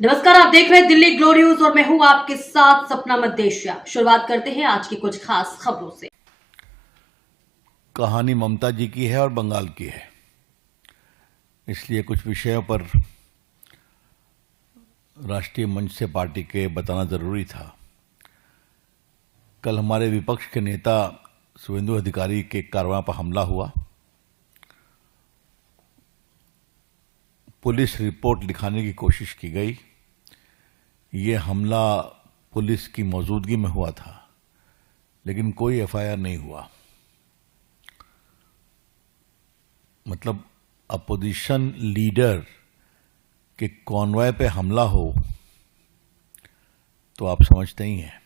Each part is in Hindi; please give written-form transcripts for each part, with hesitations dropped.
नमस्कार, आप देख रहे हैं दिल्ली ग्लोरियस और मैं हूं आपके साथ सपना मदेशिया। शुरुआत करते हैं आज की कुछ खास खबरों से। कहानी ममता जी की है और बंगाल की है, इसलिए कुछ विषयों पर राष्ट्रीय मंच से पार्टी के बताना जरूरी था। कल हमारे विपक्ष के नेता शुभेंदु अधिकारी के कारवां पर हमला हुआ। पुलिस रिपोर्ट लिखाने की कोशिश की गई। ये हमला पुलिस की मौजूदगी में हुआ था, लेकिन कोई एफआईआर नहीं हुआ। मतलब अपोजिशन लीडर के कॉन्वॉय पे हमला हो तो आप समझते ही हैं।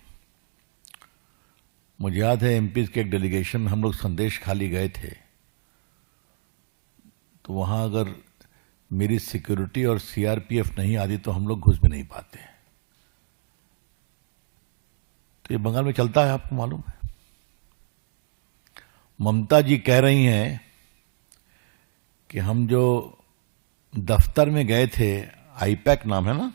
मुझे याद है एमपी के एक डेलीगेशन में हम लोग संदेश खाली गए थे, तो वहां अगर मेरी सिक्योरिटी और सीआरपीएफ नहीं आती तो हम लोग घुस भी नहीं पाते। तो ये बंगाल में चलता है, आपको मालूम है। ममता जी कह रही हैं कि हम जो दफ्तर में गए थे, आईपैक नाम है ना,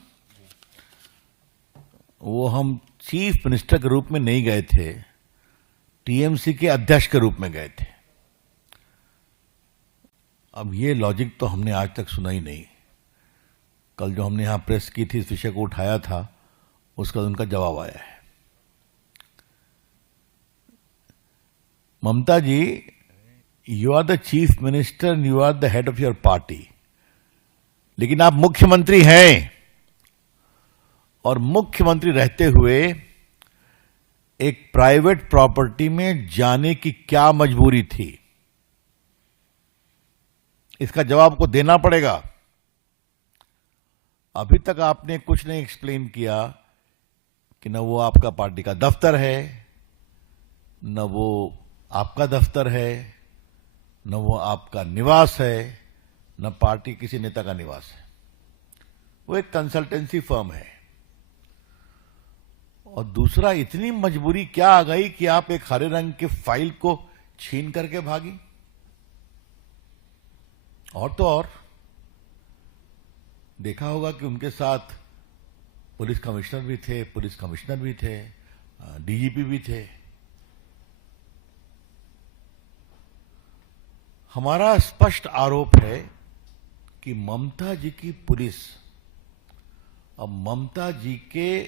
वो हम चीफ मिनिस्टर के रूप में नहीं गए थे, टीएमसी के अध्यक्ष के रूप में गए थे। अब ये लॉजिक तो हमने आज तक सुना ही नहीं। कल जो हमने यहां प्रेस की थी, इस विषय को उठाया था, उसका उनका जवाब आया है। Mamata ji, you are the chief minister and you are the head of your party, लेकिन आप मुख्यमंत्री हैं, और मुख्यमंत्री रहते हुए एक प्राइवेट प्रॉपर्टी में जाने की क्या मजबूरी थी? इसका जवाब को देना पड़ेगा। अभी तक आपने कुछ नहीं एक्सप्लेन किया कि न वो आपका पार्टी का दफ्तर है, न वो आपका दफ्तर है, न वो आपका निवास है, न पार्टी किसी नेता का निवास है। वो एक कंसल्टेंसी फर्म है। और दूसरा, इतनी मजबूरी क्या आ गई कि आप एक हरे रंग के फाइल को छीन करके भागी? और तो और देखा होगा कि उनके साथ पुलिस कमिश्नर भी थे, पुलिस कमिश्नर भी थे, डीजीपी भी थे। हमारा स्पष्ट आरोप है कि ममता जी की पुलिस अब ममता जी के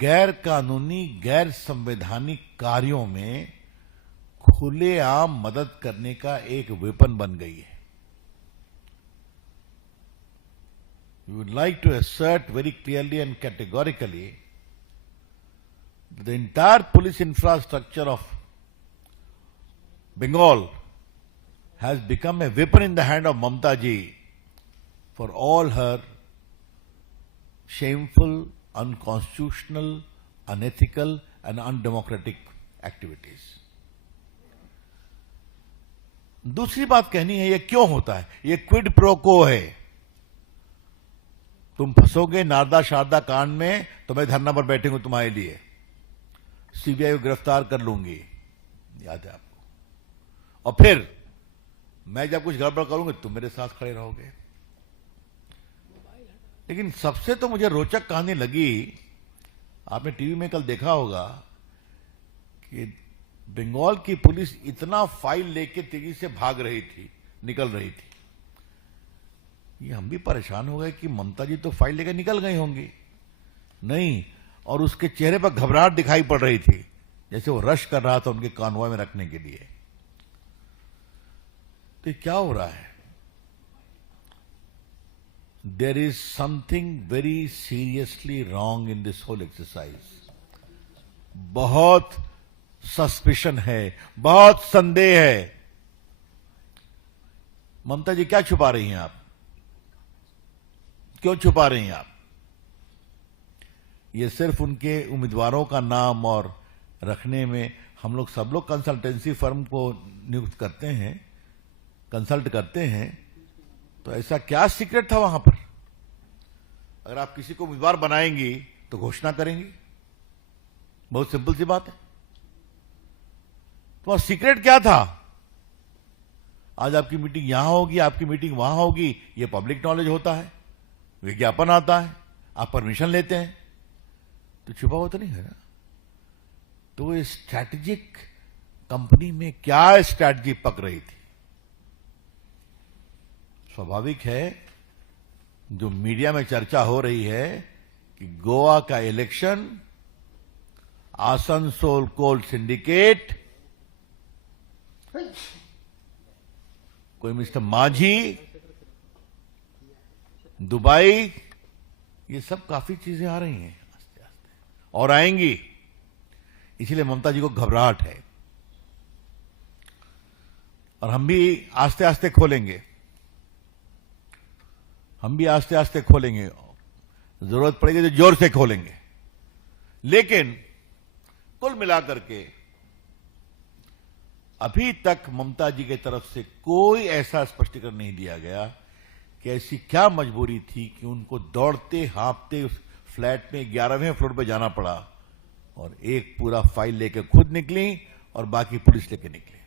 गैर कानूनी, गैर संवैधानिक कार्यों में खुलेआम मदद करने का एक वेपन बन गई है। We would like to assert very clearly and categorically that the entire police infrastructure of Bengal has become a weapon in the hand of Mamta ji for all her shameful, unconstitutional, unethical and undemocratic activities. दूसरी बात कहनी है, ये क्यों होता है? ये क्विड प्रो को है। तुम फंसोगे नारदा शारदा कांड में तो मैं धरना पर बैठूंगा तुम्हारे लिए, सीबीआई को गिरफ्तार कर लूंगी, याद है आपको। और फिर मैं जब कुछ गड़बड़ करूंगा तुम मेरे साथ खड़े रहोगे। लेकिन सबसे तो मुझे रोचक कहानी लगी, आपने टीवी में कल देखा होगा कि बंगाल की पुलिस इतना फाइल लेके तेजी से भाग रही थी, निकल रही थी। ये हम भी परेशान हो गए कि ममता जी तो फाइल लेकर निकल गई होंगी, नहीं, और उसके चेहरे पर घबराहट दिखाई पड़ रही थी, जैसे वो रश कर रहा था उनके कॉन्वॉय में रखने के लिए। तो क्या हो रहा है? There is something very seriously wrong in this whole exercise. बहुत सस्पिशन है, बहुत संदेह है। ममता जी, क्या छुपा रही हैं आप? क्यों छुपा रही हैं आप? ये सिर्फ उनके उम्मीदवारों का नाम और रखने में हम लोग सब लोग कंसल्टेंसी फर्म को नियुक्त करते हैं, कंसल्ट करते हैं, तो ऐसा क्या सीक्रेट था वहां पर? अगर आप किसी को उम्मीदवार बनाएंगी तो घोषणा करेंगी, बहुत सिंपल सी बात है। तो सीक्रेट क्या था? आज आपकी मीटिंग यहां होगी, आपकी मीटिंग वहां होगी, ये पब्लिक नॉलेज होता है, विज्ञापन आता है। आप परमिशन लेते हैं तो छुपा हुआ तो नहीं है ना। तो ये स्ट्रैटेजिक कंपनी में क्या स्ट्रैटेजी पक रही थी? स्वाभाविक है, जो मीडिया में चर्चा हो रही है कि गोवा का इलेक्शन आसनसोल कोल सिंडिकेट, कोई मिस्टर माझी, दुबई, ये सब काफी चीजें आ रही हैं आस्ते आस्ते और आएंगी। इसलिए ममता जी को घबराहट है और हम भी आस्ते आस्ते खोलेंगे, जरूरत पड़ेगी तो जोर से खोलेंगे। लेकिन कुल मिलाकर के अभी तक ममता जी की तरफ से कोई ऐसा स्पष्टीकरण नहीं दिया गया कि ऐसी क्या मजबूरी थी कि उनको दौड़ते हाँफते उस फ्लैट में 11वें फ्लोर पे जाना पड़ा और एक पूरा फाइल लेकर खुद निकली और बाकी पुलिस लेके निकली।